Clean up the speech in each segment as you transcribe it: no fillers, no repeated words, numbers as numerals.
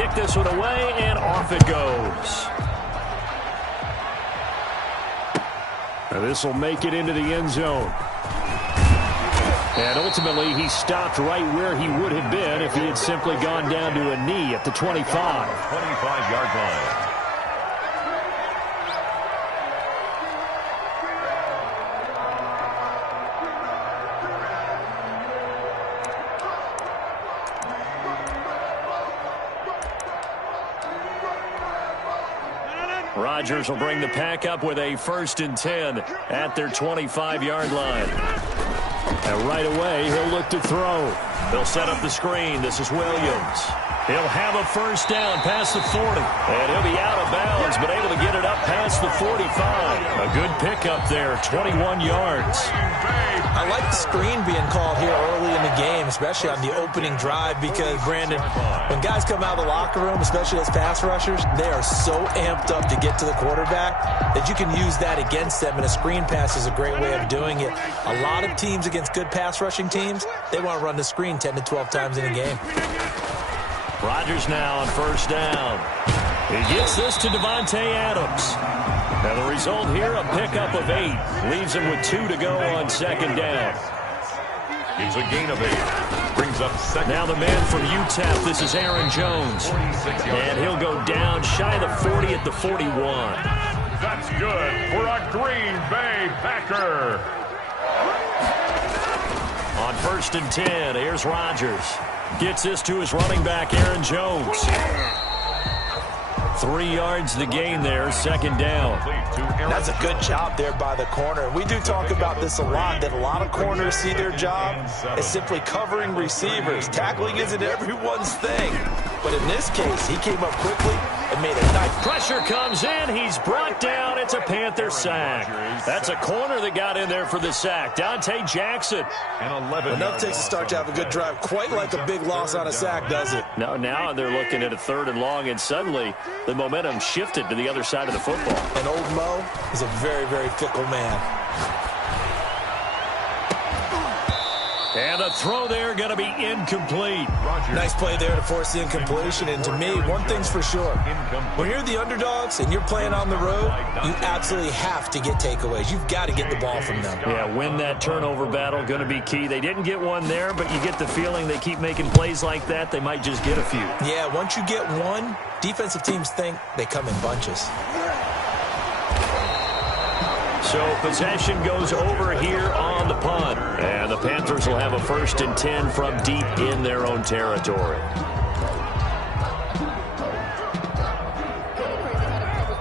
kick this one away, and off it goes. This will make it into the end zone. And ultimately, he stopped right where he would have been if he had simply gone down to a knee at the 25. 25-yard line. Rodgers will bring the pack up with a 1st and 10 at their 25-yard line. And right away, he'll look to throw. They'll set up the screen. This is Williams. He'll have a 1st down past the 40. And he'll be out of bounds, but able to get it up past the 45. A good pickup there, 21 yards. I like the screen being called here early in the game, especially on the opening drive, because, Brandon, when guys come out of the locker room, especially as pass rushers, they are so amped up to get to the quarterback that you can use that against them, and a screen pass is a great way of doing it. A lot of teams against good pass rushing teams, they want to run the screen 10 to 12 times in a game. Rodgers now on 1st down. He gets this to Davante Adams. And the result here, a pickup of 8. Leaves him with 2 to go on 2nd down. It's a gain of 8. Brings up 2nd. Now the man from UTEP, this is Aaron Jones. And he'll go down shy of the 40 at the 41. That's good for a Green Bay Packer. On 1st and 10, here's Rodgers. Gets this to his running back, Aaron Jones. 3 yards the gain there, 2nd down. That's a good job there by the corner. We do talk about this a lot, that a lot of corners see their job as simply covering receivers. Tackling isn't everyone's thing. But in this case, he came up quickly and made a nice. Pressure comes in. He's brought down. It's a Panther sack. That's a corner that got in there for the sack. Dante Jackson. Enough takes to start to have a good drive. Quite like a big loss on a sack, does it? Now they're looking at a 3rd and long, and suddenly the momentum shifted to the other side of the football. And old Mo is a very, very fickle man. And a throw there going to be incomplete. Nice play there to force the incompletion. And to me, one thing's for sure. When you're the underdogs and you're playing on the road, you absolutely have to get takeaways. You've got to get the ball from them. Yeah, win that turnover battle, going to be key. They didn't get one there, but you get the feeling they keep making plays like that, they might just get a few. Yeah, once you get one, defensive teams think they come in bunches. So possession goes over here on the punt. And the Panthers will have a 1st and 10 from deep in their own territory.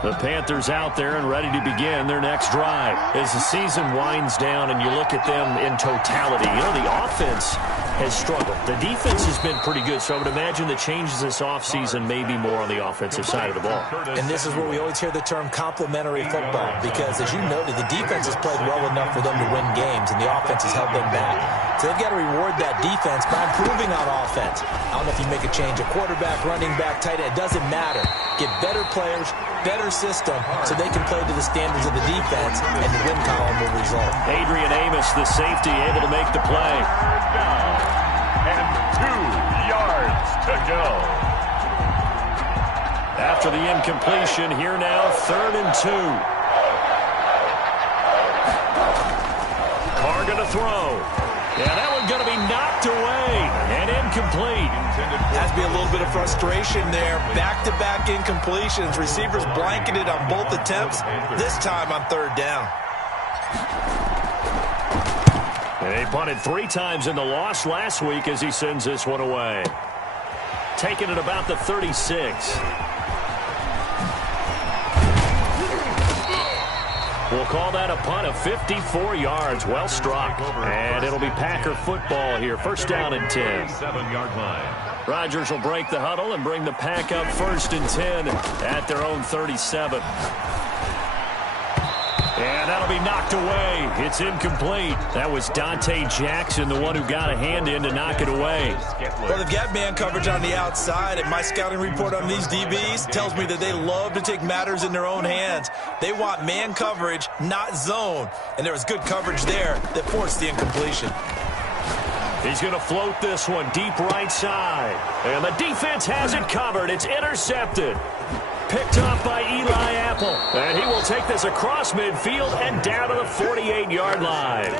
The Panthers out there and ready to begin their next drive. As the season winds down and you look at them in totality, you know, the offense has struggled. The defense has been pretty good, so I would imagine the changes this offseason may be more on the offensive side of the ball. And this is where we always hear the term complementary football, because, as you noted, the defense has played well enough for them to win games, and the offense has held them back. So they've got to reward that defense by improving on offense. I don't know if you make a change, a quarterback, running back, tight end, it doesn't matter. Get better players, better system, so they can play to the standards of the defense, and the win column will result. Adrian Amos, the safety, able to make the play. And 2 yards to go. After the incompletion, here now, 3rd and 2. Carr going to throw. Yeah, that one's going to be knocked away and incomplete. Has to be a little bit of frustration there. Back-to-back incompletions. Receivers blanketed on both attempts, this time on 3rd down. They punted 3 times in the loss last week as he sends this one away. Taking it about the 36. We'll call that a punt of 54 yards. Well struck. And it'll be Packer football here. 1st down and 10. 7-yard line. Rodgers will break the huddle and bring the pack up 1st and 10 at their own 37. And that'll be knocked away. It's incomplete. That was Dante Jackson, the one who got a hand in to knock it away. Well, they've got man coverage on the outside, and my scouting report on these DBs tells me that they love to take matters in their own hands. They want man coverage, not zone. And there was good coverage there that forced the incompletion. He's going to float this one deep right side. And the defense has it covered. It's intercepted. Picked up by Eli Apple. And he will take this across midfield and down to the 48-yard line.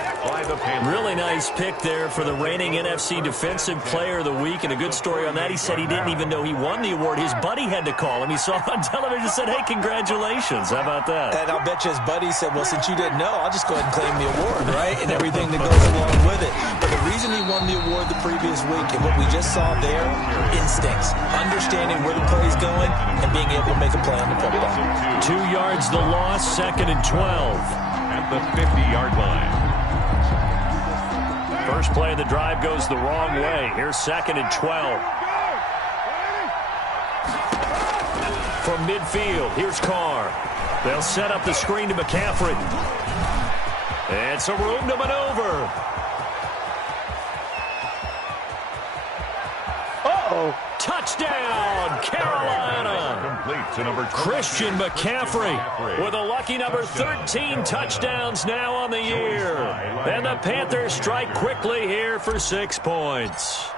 Really nice pick there for the reigning NFC Defensive Player of the Week. And a good story on that. He said he didn't even know he won the award. His buddy had to call him. He saw it on television and said, hey, congratulations. How about that? And I'll bet you his buddy said, well, since you didn't know, I'll just go ahead and claim the award, right? And everything that goes along with it. But the reason he won the award the previous week and what we just saw there, instincts, understanding where the play's going and being able to make a play on the football. 2 yards the loss, 2nd and 12. At the 50-yard line. First play of the drive goes the wrong way. Here's 2nd and 12. From midfield, here's Carr. They'll set up the screen to McCaffrey. And some room to maneuver. Touchdown, Carolina. Complete to number Christian McCaffrey with a lucky number 13 touchdowns now on the year. And the Panthers strike quickly here for 6 points.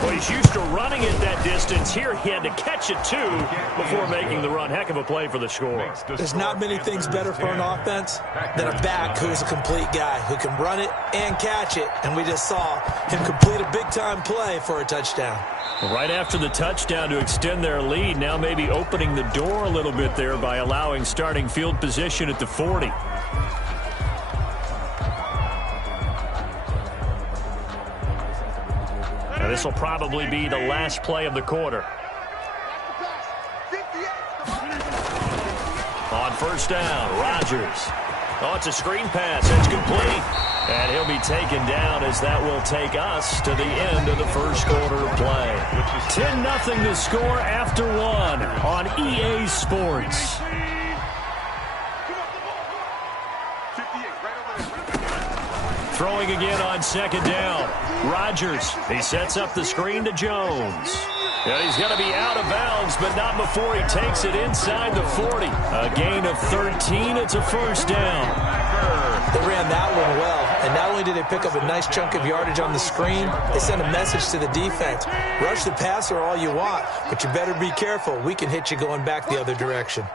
Well, he's used to running it that distance. Here he had to catch it, too, before making the run. Heck of a play for the score. There's not many things better for an offense than a back who's a complete guy who can run it and catch it. And we just saw him complete a big-time play for a touchdown. Right after the touchdown to extend their lead, now maybe opening the door a little bit there by allowing starting field position at the 40. This will probably be the last play of the quarter. On first down, Rodgers. Oh, it's a screen pass. It's complete. And he'll be taken down as that will take us to the end of the first quarter of play. 10-0 to score after 1 on EA Sports. Throwing again on 2nd down. Rodgers, he sets up the screen to Jones. And he's going to be out of bounds, but not before he takes it inside the 40. A gain of 13. It's a first down. They ran that one well, and not only did they pick up a nice chunk of yardage on the screen, they sent a message to the defense. Rush the passer all you want, but you better be careful. We can hit you going back the other direction.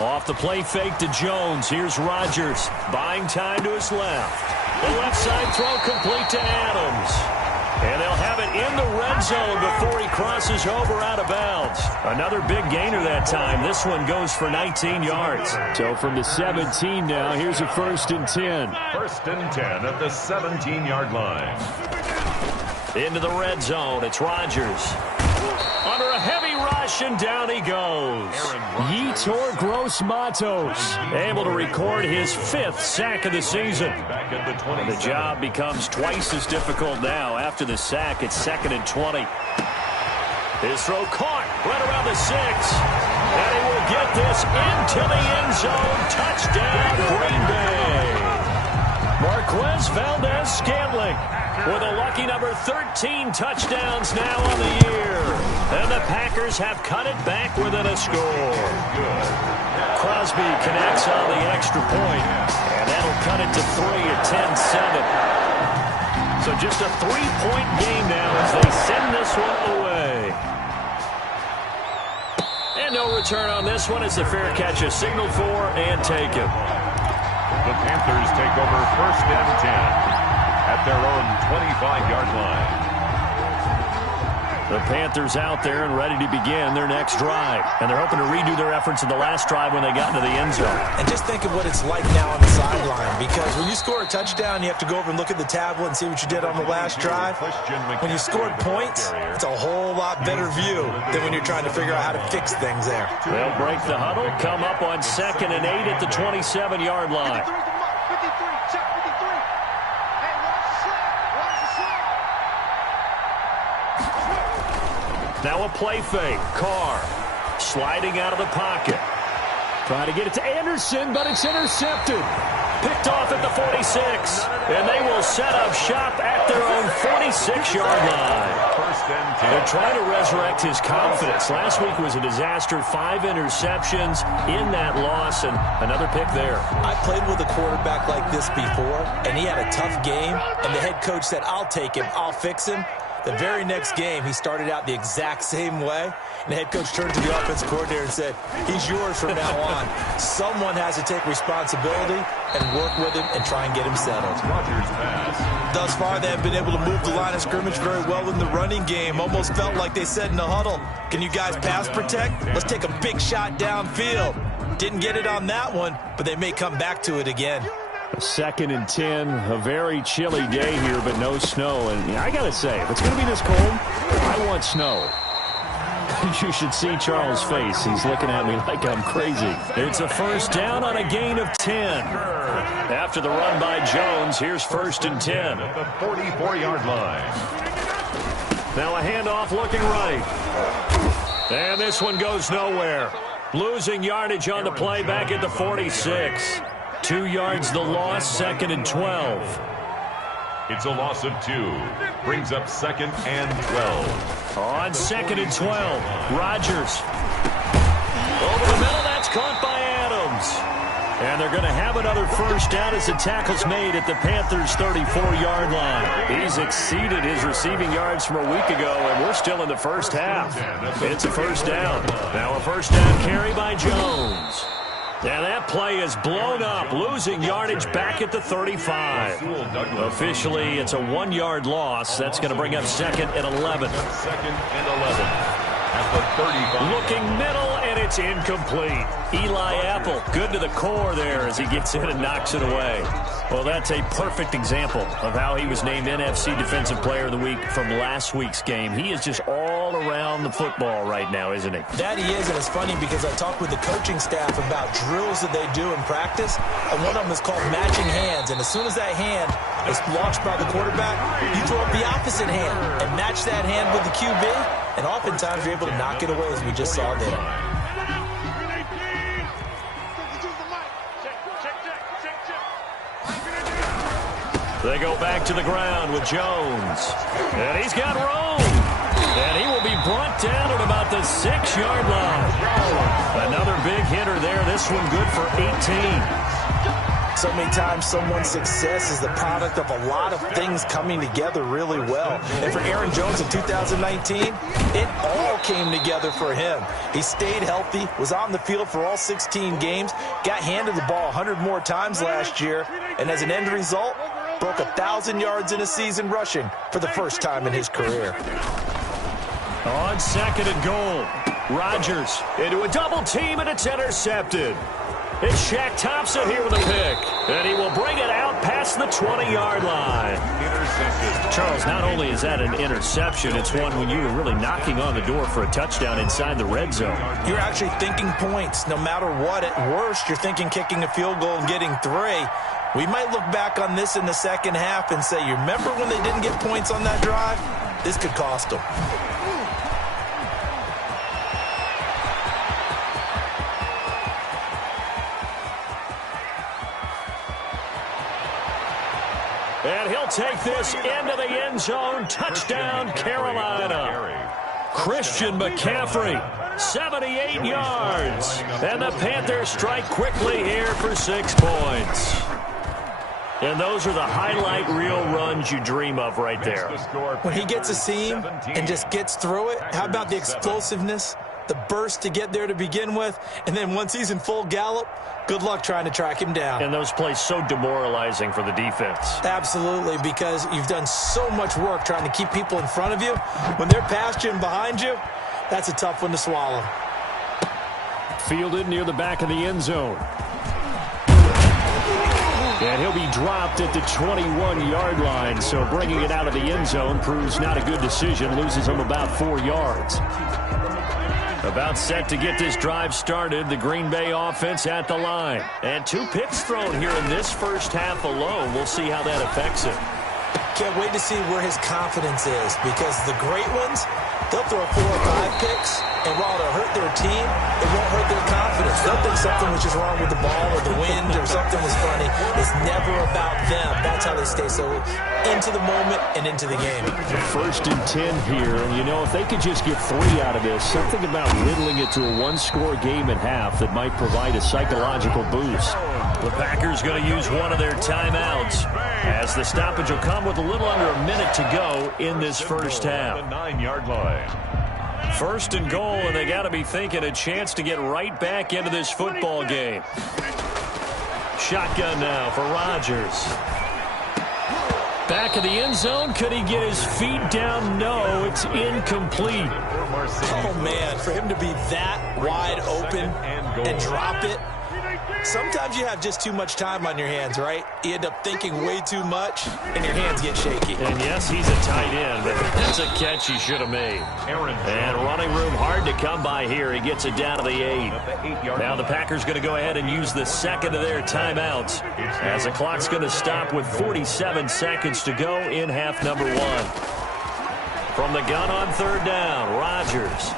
Off the play fake to Jones. Here's Rodgers. Buying time to his left. The left side throw complete to Adams. And they'll have it in the red zone before he crosses over out of bounds. Another big gainer that time. This one goes for 19 yards. So from the 17 now, here's a 1st and 10. 1st and 10 at the 17-yard line. Into the red zone. It's Rodgers. Under a heavy rush, and down he goes. Yetur Gross-Matos able to record his 5th sack of the season. The job becomes twice as difficult now. After the sack, it's 2nd and 20. His throw caught right around the 6. And he will get this into the end zone. Touchdown, Green Bay. Marquez Valdez-Scantling with a lucky number 13 touchdowns now on the year. And the Packers have cut it back within a score. Crosby connects on the extra point, and that'll cut it to 3 at 10-7. So just a 3-point game now as they send this one away. And no return on this one as the fair catch is signaled for and taken. The Panthers take over 1st and 10 at their own 25-yard line. The Panthers out there and ready to begin their next drive. And they're hoping to redo their efforts in the last drive when they got into the end zone. And just think of what it's like now on the sideline. Because when you score a touchdown, you have to go over and look at the tablet and see what you did on the last drive. When you scored points, it's a whole lot better view than when you're trying to figure out how to fix things there. They'll break the huddle, come up on 2nd and 8 at the 27-yard line. Now a play fake. Carr sliding out of the pocket. Trying to get it to Anderson, but it's intercepted. Picked off at the 46. And they will set up shop at their own 46-yard line. and 10. They're trying to resurrect his confidence. Last week was a disaster. 5 interceptions in that loss, and another pick there. I played with a quarterback like this before, and he had a tough game, and the head coach said, I'll take him, I'll fix him. The very next game, he started out the exact same way, and the head coach turned to the offensive coordinator and said, he's yours from now on. Someone has to take responsibility and work with him and try and get him settled. Rodgers pass. Thus far, they have been able to move the line of scrimmage very well in the running game. Almost felt like they said in the huddle, can you guys pass protect? Let's take a big shot downfield. Didn't get it on that one, but they may come back to it again. 2nd and 10, a very chilly day here, but no snow. And I got to say, if it's going to be this cold, I want snow. You should see Charles' face. He's looking at me like I'm crazy. It's a first down on a gain of 10. After the run by Jones, here's 1st and 10. At the 44-yard line. Now a handoff looking right. And this one goes nowhere. Losing yardage on the play back at the 46. 2 yards the loss, 2nd and 12. It's a loss of 2. Brings up 2nd and 12. On 2nd and 12, Rodgers. Over the middle, that's caught by Adams. And they're going to have another first down as the tackle's made at the Panthers' 34-yard line. He's exceeded his receiving yards from a week ago, and we're still in the first half. It's a first down. Now a first down carry by Jones. And that play is blown up, losing yardage back at the 35. Officially, it's a 1-yard loss. That's going to bring up 2nd and 11. 2nd and 11. At the 35. Looking middle, and it's incomplete. Eli Apple, good to the core there as he gets in and knocks it away. Well, that's a perfect example of how he was named NFC Defensive Player of the Week from last week's game. He is just all around the football right now, isn't he? That he is, and it's funny because I talked with the coaching staff about drills that they do in practice, and one of them is called matching hands. And as soon as that hand is launched by the quarterback, you throw up the opposite hand and match that hand with the QB, and oftentimes you're able to knock it away, as we just saw there. They go back to the ground with Jones. And he's got room. And he will be brought down at about the 6-yard line. Another big hitter there. This one good for 18. So many times someone's success is the product of a lot of things coming together really well. And for Aaron Jones in 2019, it all came together for him. He stayed healthy, was on the field for all 16 games, got handed the ball 100 more times last year, and as an end result, broke 1,000 yards in a season rushing for the first time in his career. On 2nd and goal, Rodgers into a double team, and it's intercepted. It's Shaq Thompson here with a pick, and he will bring it out past the 20-yard line. Intercepted. Charles, not only is that an interception, it's one when you were really knocking on the door for a touchdown inside the red zone. You're actually thinking points. No matter what, at worst, you're thinking kicking a field goal and getting 3. We might look back on this in the second half and say, you remember when they didn't get points on that drive? This could cost them. And he'll take this into the end zone. Touchdown, Carolina. Christian McCaffrey, 78 yards. And the Panthers strike quickly here for 6 points. And those are the highlight reel runs you dream of right there. When he gets a seam and just gets through it, how about the explosiveness, the burst to get there to begin with, and then once he's in full gallop, good luck trying to track him down. And those plays so demoralizing for the defense. Absolutely, because you've done so much work trying to keep people in front of you. When they're past you and behind you, that's a tough one to swallow. Fielded near the back of the end zone. And he'll be dropped at the 21-yard line, so bringing it out of the end zone proves not a good decision, loses him about 4 yards. About set to get this drive started, the Green Bay offense at the line. And 2 picks thrown here in this first half alone. We'll see how that affects it. can't wait to see where his confidence is, because the great ones, they'll throw 4 or 5 picks, and while it'll hurt their team, it won't hurt their confidence. They'll think something was just wrong with the ball or the wind or something was funny. It's never about them. That's how they stay so into the moment and into the game. 1st and 10 here, and you know, if they could just get 3 out of this, something about whittling it to a 1-score game at half that might provide a psychological boost. The Packers going to use one of their timeouts, as the stoppage will come with a little under a minute to go in this first half. The 9-yard line. 1st and goal, and they got to be thinking a chance to get right back into this football game. Shotgun now for Rodgers. Back of the end zone. Could he get his feet down? No, it's incomplete. Oh, man, for him to be that wide open and drop it. Sometimes you have just too much time on your hands, right? You end up thinking way too much, and your hands get shaky. And yes, he's a tight end, but that's a catch he should have made. And running room hard to come by here. He gets it down to the 8. Now the Packers going to go ahead and use the second of their timeouts, as the clock's going to stop with 47 seconds to go in half number 1. From the gun on 3rd down, Rodgers.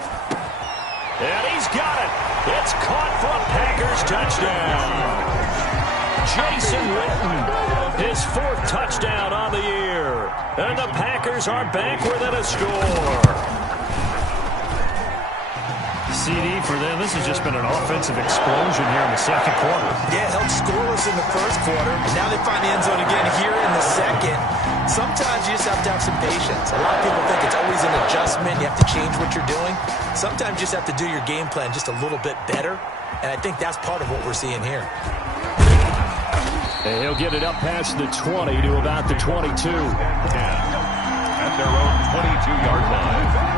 And he's got it. It's caught for a Packers touchdown. Jason Witten, his 4th touchdown on the year. And the Packers are back within a score. CD for them. This has just been an offensive explosion here in the 2nd quarter. Yeah, held scoreless in the 1st quarter. Now they find the end zone again here in the 2nd. Sometimes you just have to have some patience. A lot of people think it's always an adjustment. You have to change what you're doing. Sometimes you just have to do your game plan just a little bit better. And I think that's part of what we're seeing here. And he'll get it up past the 20 to about the 22. At their own 22-yard line.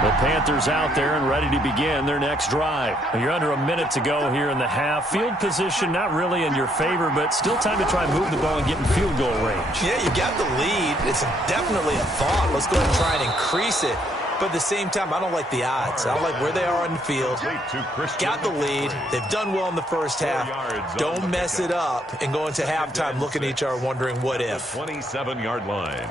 The Panthers out there and ready to begin their next drive. You're under a minute to go here in the half. Field position not really in your favor, but still time to try and move the ball and get in field goal range. Yeah, you got the lead. It's definitely a thought. Let's go ahead and try and increase it. But at the same time, I don't like the odds. I don't like where they are on the field. Got the lead. They've done well in the first half. Don't mess it up and go into halftime looking at each other wondering what if. 27-yard line.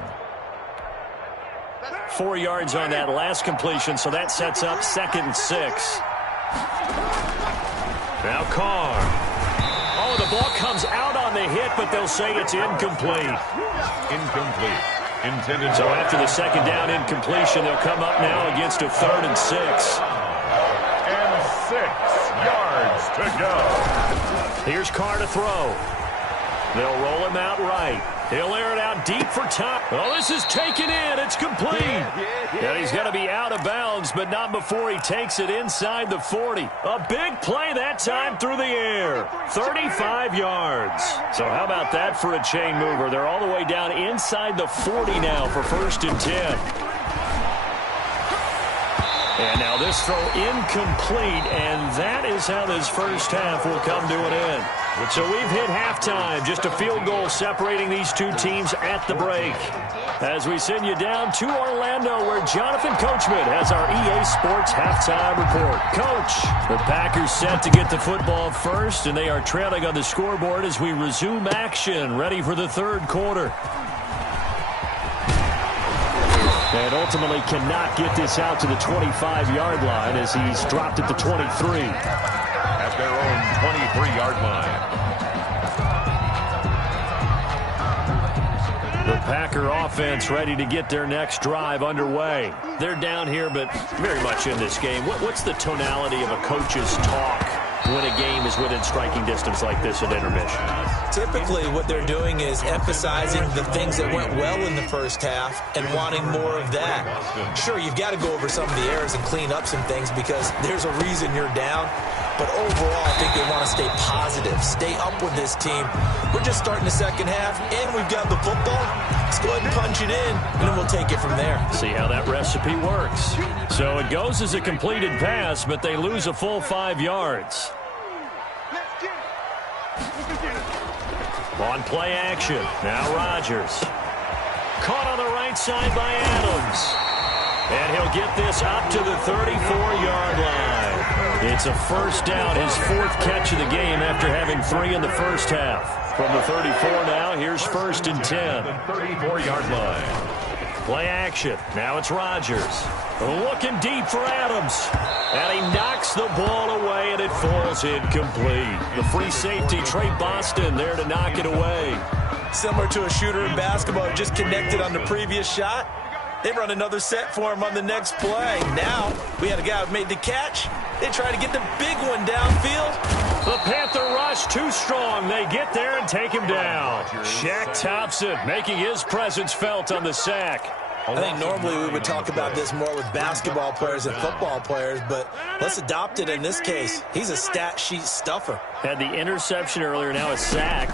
4 yards on that last completion, so that sets up 2nd and 6. Now Carr. Oh, the ball comes out on the hit, but they'll say it's incomplete. Incomplete. Intended. So after the 2nd down incompletion, they'll come up now against a 3rd and 6. And 6 yards to go. Here's Carr to throw. They'll roll him out right. He'll air it out deep for top. Oh, this is taken in. It's complete. And he's going to be out of bounds, but not before he takes it inside the 40. A big play that time through the air. 35 yards. So how about that for a chain mover? They're all the way down inside the 40 now for 1st and 10. And now this throw incomplete, and that is how this first half will come to an end. So we've hit halftime, just a field goal separating these two teams at the break. As we send you down to Orlando, where Jonathan Coachman has our EA Sports halftime report. Coach, the Packers set to get the football first, and they are trailing on the scoreboard as we resume action, ready for the 3rd quarter. And ultimately cannot get this out to the 25-yard line as he's dropped at the 23. At their own 23-yard line. The Packer offense ready to get their next drive underway. They're down here, but very much in this game. What's the tonality of a coach's talk when a game is within striking distance like this at intermission? Typically, what they're doing is emphasizing the things that went well in the first half and wanting more of that. Sure, you've got to go over some of the errors and clean up some things because there's a reason you're down. But overall, I think they want to stay positive, stay up with this team. We're just starting the second half, and we've got the football. Let's go ahead and punch it in, and then we'll take it from there. See how that recipe works. So it goes as a completed pass, but they lose a full 5 yards. On play action, now Rodgers. Caught on the right side by Adams. And he'll get this up to the 34-yard line. It's It's a first down, his 4th catch of the game after having 3 in the first half. From the 34 now, here's 1st and 10. The 34-yard line. Play action. Now it's Rodgers. Looking deep for Adams. And he knocks the ball away, and it falls incomplete. The free safety, Trey Boston, there to knock it away. Similar to a shooter in basketball who just connected on the previous shot. They run another set for him on the next play. Now, we had a guy who made the catch. They try to get the big one downfield. The Panther rush too strong. They get there and take him down. Shaq Thompson making his presence felt on the sack. I think normally we would talk about this more with basketball players and football players, but let's adopt it in this case. He's a stat sheet stuffer. Had the interception earlier, now a sack.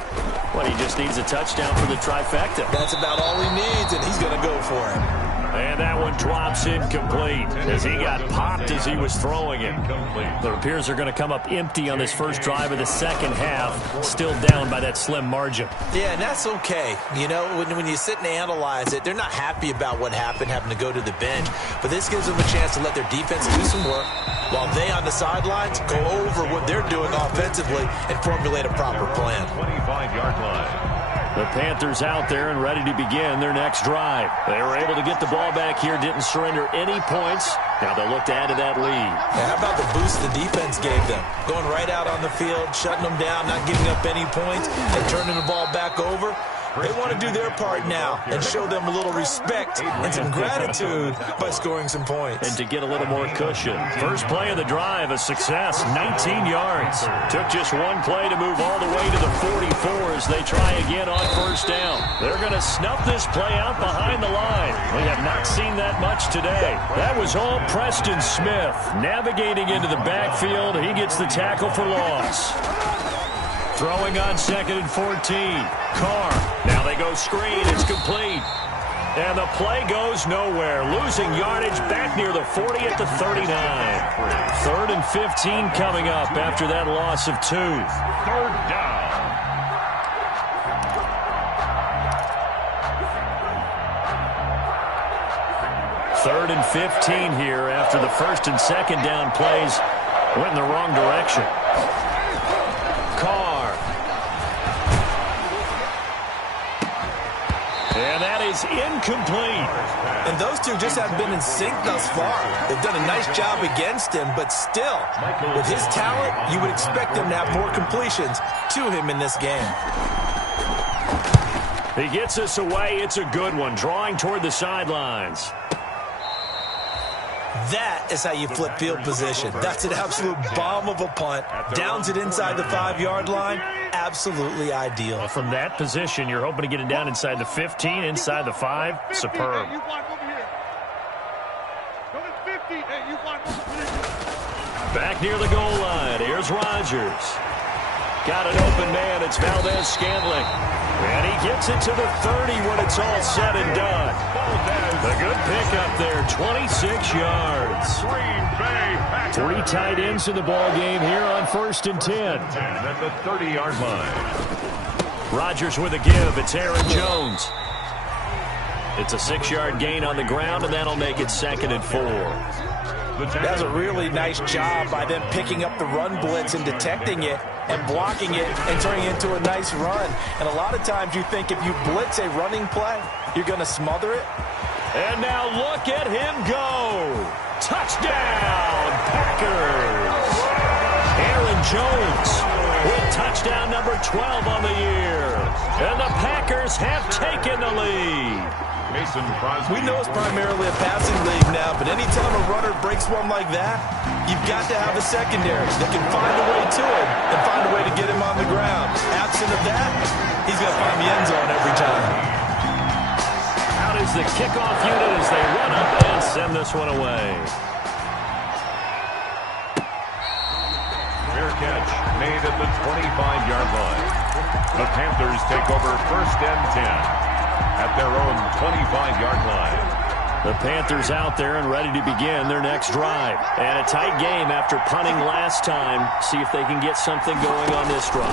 Well, he just needs a touchdown for the trifecta. That's about all he needs, and he's going to go for it. And that one drops incomplete as he got popped as he was throwing it. It appears they're going to come up empty on this first drive of the second half, still down by that slim margin. Yeah, and that's okay. You know, when you sit and analyze it, they're not happy about what happened, having to go to the bench. But this gives them a chance to let their defense do some work while they on the sidelines go over what they're doing offensively and formulate a proper plan. 25-yard line. The Panthers out there and ready to begin their next drive. They were able to get the ball back here, didn't surrender any points. Now they'll look to add to that lead. Yeah, how about the boost the defense gave them? Going right out on the field, shutting them down, not giving up any points, and turning the ball back over. They want to do their part now and show them a little respect and some gratitude by scoring some points. And to get a little more cushion. First play of the drive, a success, 19 yards. Took just one play to move all the way to the 44 as they try again on first down. They're going to snuff this play out behind the line. We have not seen that much today. That was all Preston Smith. Navigating into the backfield, he gets the tackle for loss. Throwing on 2nd and 14. Carr. Now they go screen. It's complete. And the play goes nowhere. Losing yardage back near the 40 at the 39. 3rd and 15 coming up after that loss of 2. 3rd down. Third and 15 here after the 1st and 2nd down plays went in the wrong direction. Carr. And that is incomplete. And those two just haven't been in sync thus far. They've done a nice job against him, but still, with his talent, you would expect him to have more completions to him in this game. He gets us away. It's a good one, drawing toward the sidelines. That is how you flip field position. That's an absolute bomb of a punt. Downs it inside the 5-yard line. Absolutely ideal. Well, from that position, you're hoping to get it down inside the 15, inside the 5. Superb. Back near the goal line. Here's Rodgers. Got an open man. It's Valdez-Scantling. And he gets it to the 30 when it's all said and done. A good pickup there, 26 yards. 3 tight ends in the ball game here on 1st and 10. At the 30-yard line. Rodgers with a give. It's Aaron Jones. It's a 6-yard gain on the ground, and that'll make it 2nd and 4. That's a really nice job by them picking up the run blitz and detecting it and blocking it and turning it into a nice run. And a lot of times you think if you blitz a running play, you're going to smother it. And now look at him go. Touchdown, Packers. Aaron Jones with touchdown number 12 on the year. And the Packers have taken the lead. We know it's primarily a passing league now, but anytime a runner breaks one like that, you've got to have a secondary that can find a way to him and find a way to get him on the ground. Absent of that, he's going to find the end zone every time. Out is the kickoff unit as they run up and send this one away. Fair catch made at the 25-yard line. The Panthers take over 1st and 10. At their own 25-yard line. The Panthers out there and ready to begin their next drive. And a tight game after punting last time. See if they can get something going on this drive.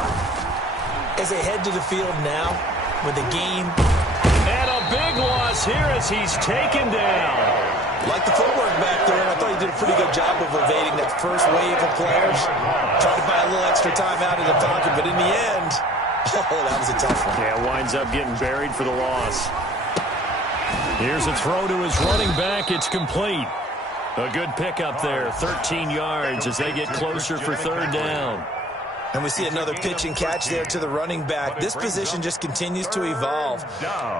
As they head to the field now with the game. And a big loss here as he's taken down. Like the footwork back there, and I thought he did a pretty good job of evading that first wave of players. Tried to buy a little extra time out of the pocket, but in the end, oh, that was a tough one. Yeah, winds up getting buried for the loss. Here's a throw to his running back. It's complete. A good pickup there, 13 yards as they get closer for third down. And we see another pitch and catch there to the running back. This position just continues to evolve.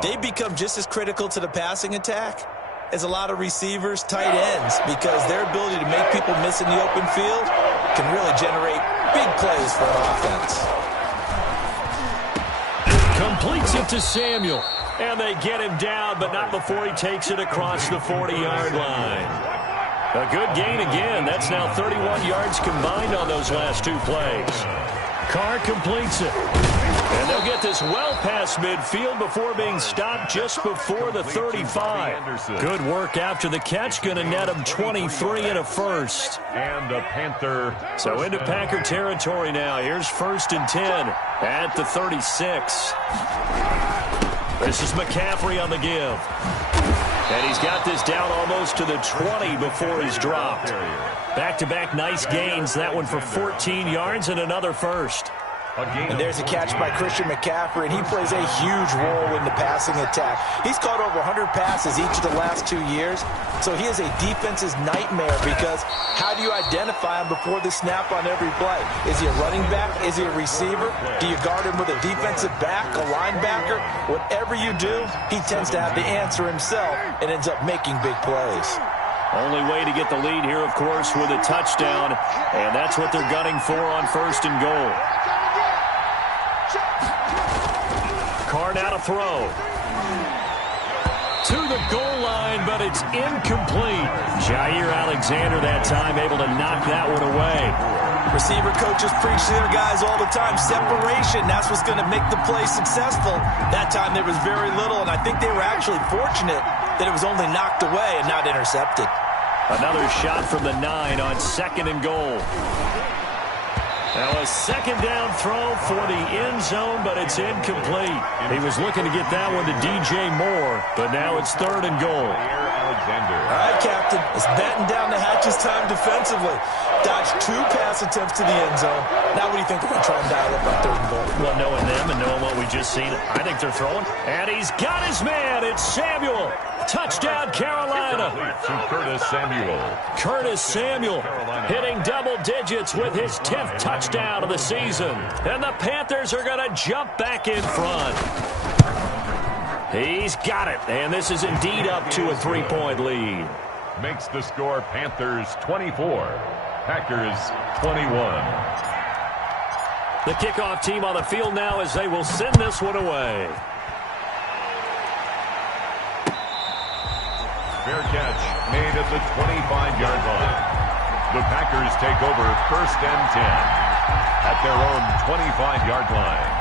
They become just as critical to the passing attack as a lot of receivers, tight ends, because their ability to make people miss in the open field can really generate big plays for an offense. Completes it to Samuel. And they get him down, but not before he takes it across the 40-yard line. A good gain again. That's now 31 yards combined on those last two plays. Carr completes it. And they'll get this well past midfield before being stopped just before the 35. Good work after the catch. Going to net him 23 and a first. And a Panther. So into Packer territory now. Here's 1st and 10 at the 36. This is McCaffrey on the give. And he's got this down almost to the 20 before he's dropped. Back-to-back nice gains. That one for 14 yards and another first. And there's a catch by Christian McCaffrey, and he plays a huge role in the passing attack. He's caught over 100 passes each of the last 2 years, so he is a defense's nightmare because how do you identify him before the snap on every play? Is he a running back? Is he a receiver? Do you guard him with a defensive back, a linebacker? Whatever you do, he tends to have the answer himself and ends up making big plays. Only way to get the lead here, of course, with a touchdown, and that's what they're gunning for on 1st and goal. Carr now to throw. To the goal line, but it's incomplete. Jair Alexander that time able to knock that one away. Receiver coaches preach to their guys all the time. Separation, that's what's going to make the play successful. That time there was very little, and I think they were actually fortunate that it was only knocked away and not intercepted. Another shot from the 9 on 2nd and goal. Now a 2nd down throw for the end zone, but it's incomplete. He was looking to get that one to DJ Moore, but now it's 3rd and goal. All right, Captain. It's batten down the hatches time defensively. Dodged 2 pass attempts to the end zone. Now what do you think they're going to try and dial up on 3rd and goal? Well, knowing them and knowing what we just seen, I think they're throwing. And he's got his man. It's Samuel. Touchdown, Carolina. To Curtis Samuel. Curtis Samuel hitting double digits with his 10th touchdown of the season. And the Panthers are going to jump back in front. He's got it. And this is indeed up to a 3-point lead. Makes the score Panthers 24, Packers 21. The kickoff team on the field now as they will send this one away. Fair catch made at the 25-yard line. The Packers take over 1st and 10 at their own 25-yard line.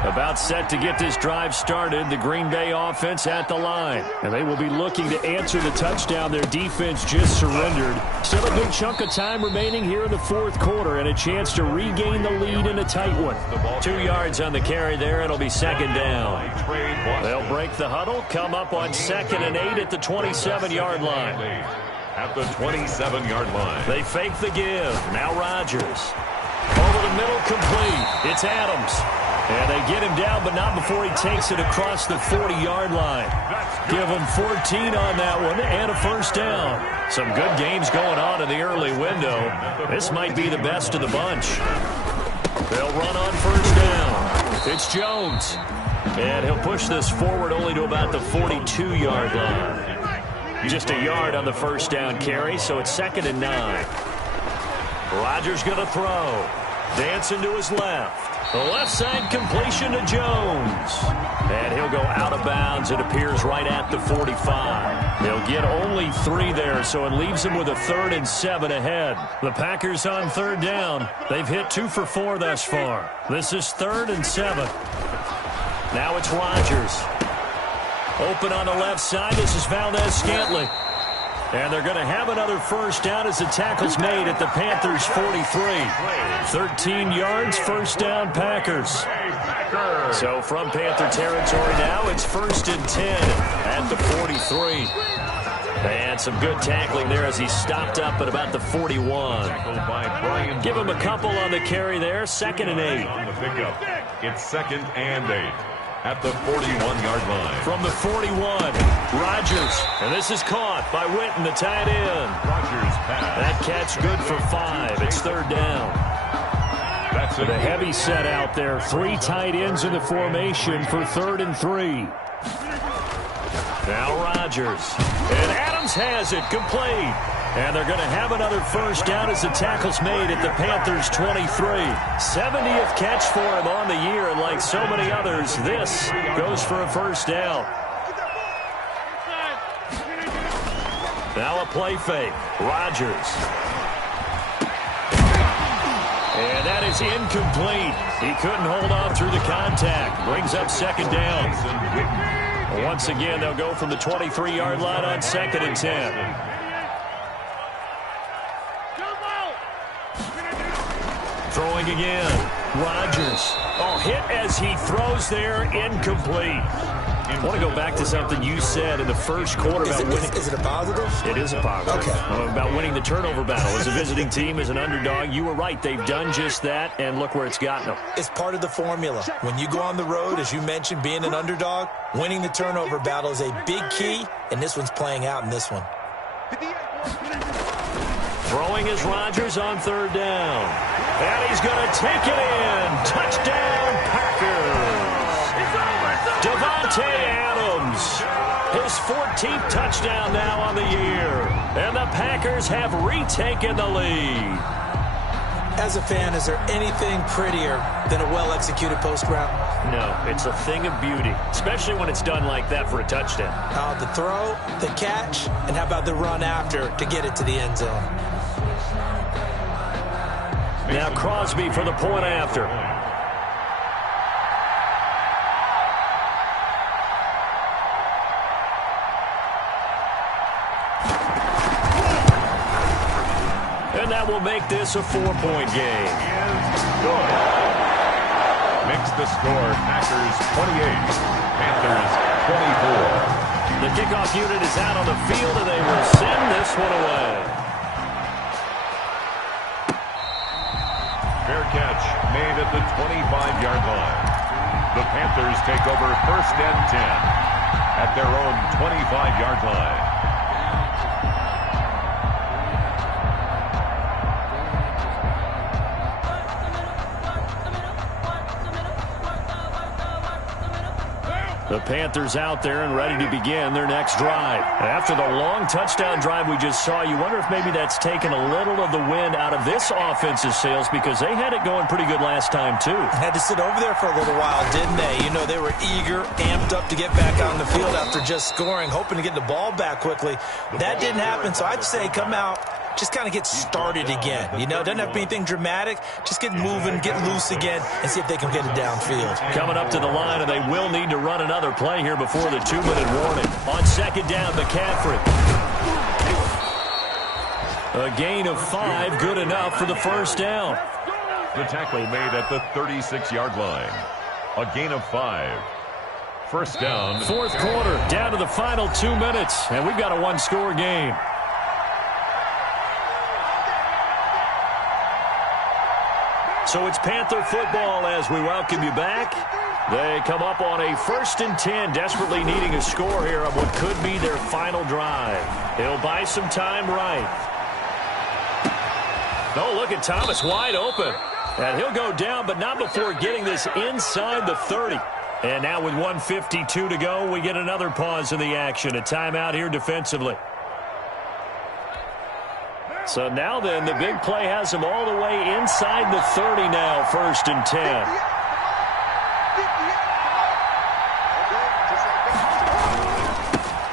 About set to get this drive started, the Green Bay offense at the line. And they will be looking to answer the touchdown their defense just surrendered. Still a good chunk of time remaining here in the 4th quarter and a chance to regain the lead in a tight one. 2 yards on the carry there. It'll be 2nd down. They'll break the huddle, come up on 2nd and 8 at the 27-yard line. At the 27-yard line. They fake the give. Now Rodgers. Over the middle, complete. It's Adams. And they get him down, but not before he takes it across the 40-yard line. Give him 14 on that one and a 1st down. Some good games going on in the early window. This might be the best of the bunch. They'll run on 1st down. It's Jones. And he'll push this forward only to about the 42-yard line. Just a yard on the 1st down carry, so it's 2nd and 9. Rodgers going to throw. Dancing to his left. The left side completion to Jones. And he'll go out of bounds. It appears right at the 45. They'll get only 3 there, so it leaves them with a 3rd and 7 ahead. The Packers on 3rd down. They've hit 2 for 4 thus far. This is 3rd and 7. Now it's Rodgers. Open on the left side. This is Valdez-Scantling. And they're going to have another 1st down as the tackle's made at the Panthers' 43. 13 yards, 1st down Packers. So from Panther territory now, it's 1st and 10 at the 43. And some good tackling there as he stopped up at about the 41. Give him a couple on the carry there. 2nd and 8. It's 2nd and 8 at the 41-yard line. From the 41, Rodgers. And this is caught by Winton, the tight end. Rodgers pass. That catch good for 5. It's 3rd down. That's With a heavy set out there. 3 tight ends in the formation for 3rd and 3. Now Rodgers. And Adams has it complete. And they're going to have another first down as the tackle's made at the Panthers' 23. 70th catch for him on the year, and like so many others, this goes for a first down. Now a play fake. Rodgers. And that is incomplete. He couldn't hold on through the contact. Brings up 2nd down. Once again, they'll go from the 23-yard line on 2nd and 10. Throwing again. Rodgers. Oh, hit as he throws there. Incomplete. I want to go back to something you said in the first quarter about winning. Is it a positive? It is a positive. Okay. About winning the turnover battle. As a visiting team, as an underdog, you were right. They've done just that, and look where it's gotten them. It's part of the formula. When you go on the road, as you mentioned, being an underdog, winning the turnover battle is a big key, and this one's playing out in this one. Throwing is Rodgers on 3rd down. And he's going to take it in. Touchdown, Packers. Davante Adams. His 14th touchdown now on the year. And the Packers have retaken the lead. As a fan, is there anything prettier than a well-executed post route? No, it's a thing of beauty, especially when it's done like that for a touchdown. The throw, the catch, and how about the run after to get it to the end zone? Now Crosby for the point after. And that will make this a 4-point game. Makes the score Packers 28, Panthers 24. The kickoff unit is out on the field, and they will send this one away. Fair catch made at the 25-yard line. The Panthers take over 1st and 10 at their own 25-yard line. The Panthers out there and ready to begin their next drive. After the long touchdown drive we just saw, you wonder if maybe that's taken a little of the wind out of this offensive sails, because they had it going pretty good last time, too. Had to sit over there for a little while, didn't they? You know, they were eager, amped up to get back on the field after just scoring, hoping to get the ball back quickly. That didn't happen, so I'd say come out, just kind of get started again. You know, doesn't have to be anything dramatic. Just get moving, get loose again, and see if they can get it downfield. Coming up to the line, and they will need to run another play here before the 2-minute warning. On 2nd down, McCaffrey. A gain of 5, good enough for the first down. The tackle made at the 36-yard line. A gain of 5. First down. 4th quarter, down to the final 2 minutes, and we've got a 1-score game. So it's Panther football as we welcome you back. They come up on a 1st and 10, desperately needing a score here on what could be their final drive. He'll buy some time right. Oh, look at Thomas wide open. And he'll go down, but not before getting this inside the 30. And now with 1:52 to go, we get another pause in the action. A timeout here defensively. So now then, the big play has them all the way inside the 30 now, 1st and 10.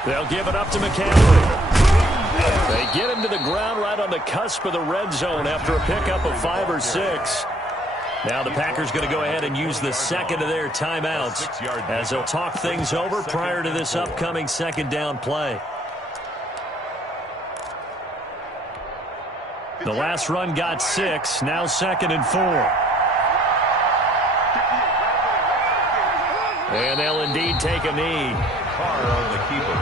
They'll give it up to McCaffrey. They get him to the ground right on the cusp of the red zone after a pickup of 5 or 6. Now the Packers going to go ahead and use the second of their timeouts as they'll talk things over prior to this upcoming 2nd down play. The last run got 6, now 2nd and 4. And they'll indeed take a knee. Carr on the keeper.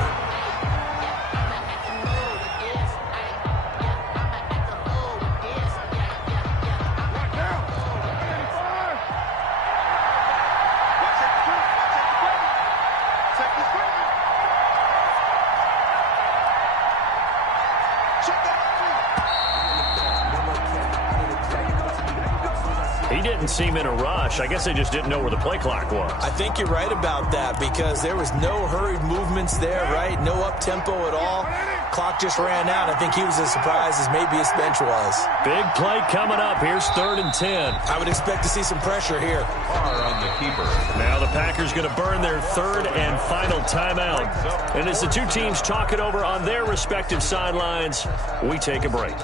He didn't seem in a rush. I guess they just didn't know where the play clock was. I think you're right about that because there was no hurried movements there, right? No up-tempo at all. Clock just ran out. I think he was as surprised as maybe his bench was. Big play coming up. Here's 3rd and 10. I would expect to see some pressure here. Carr on the keeper. Now the Packers going to burn their 3rd and final timeout. And as the two teams talk it over on their respective sidelines, we take a break.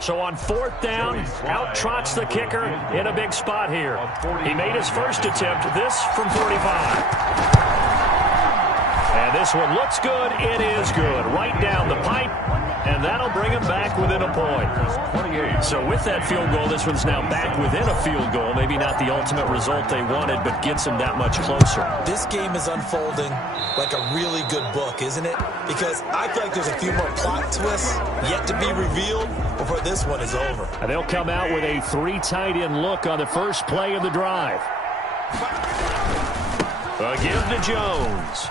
So on 4th down, out trots the kicker in a big spot here. He made his first attempt, this from 45. And this one looks good. It is good. Right down the pipe. And that'll bring him back within a point. So with that field goal, this one's now back within a field goal. Maybe not the ultimate result they wanted, but gets him that much closer. This game is unfolding like a really good book, isn't it? Because I feel like there's a few more plot twists yet to be revealed before this one is over. And they'll come out with a 3 tight end look on the first play of the drive. Again to Jones.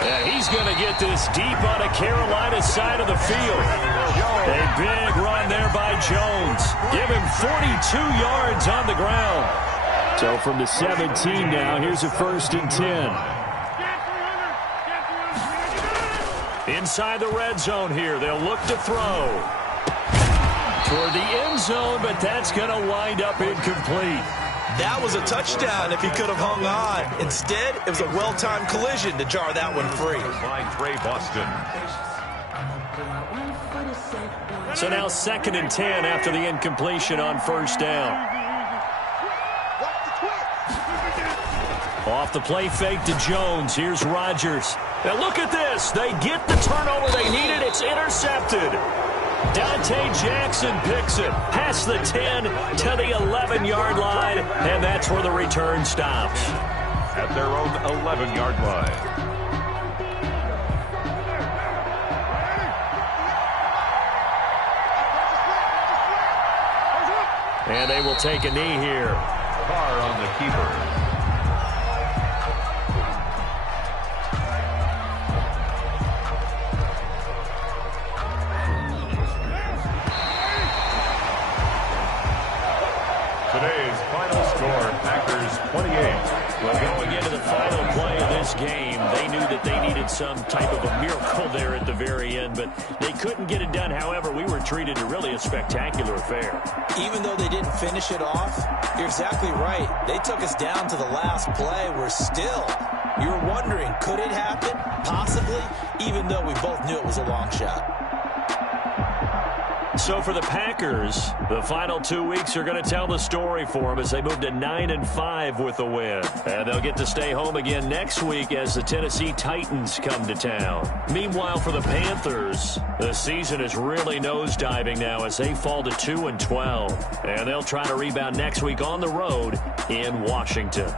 Yeah, he's going to get this deep on a Carolina side of the field. A big run there by Jones. Give him 42 yards on the ground. So from the 17 now, here's a 1st and 10. Inside the red zone here, they'll look to throw. Toward the end zone, but that's going to wind up incomplete. That was a touchdown if he could have hung on. Instead, it was a well-timed collision to jar that one free. By Trey Boston. So now 2nd and 10 after the incompletion on 1st down. Off the play fake to Jones. Here's Rodgers. Now look at this. They get the turnover they needed. It's intercepted. Dante Jackson picks it past the 10 to the 11-yard line, and that's where the return stops. At their own 11-yard line. And they will take a knee here. Carr on the keeper. Today's final score, Packers 28. Well, going into the final play of this game, they knew that they needed some type of a miracle there at the very end, but they couldn't get it done. However, we were treated to really a spectacular affair. Even though they didn't finish it off, you're exactly right. They took us down to the last play. We're still, you're wondering, could it happen? Possibly, even though we both knew it was a long shot. So for the Packers, the final 2 weeks are going to tell the story for them as they move to 9-5 with the win. And they'll get to stay home again next week as the Tennessee Titans come to town. Meanwhile, for the Panthers, the season is really nosediving now as they fall to 2-12. And they'll try to rebound next week on the road in Washington.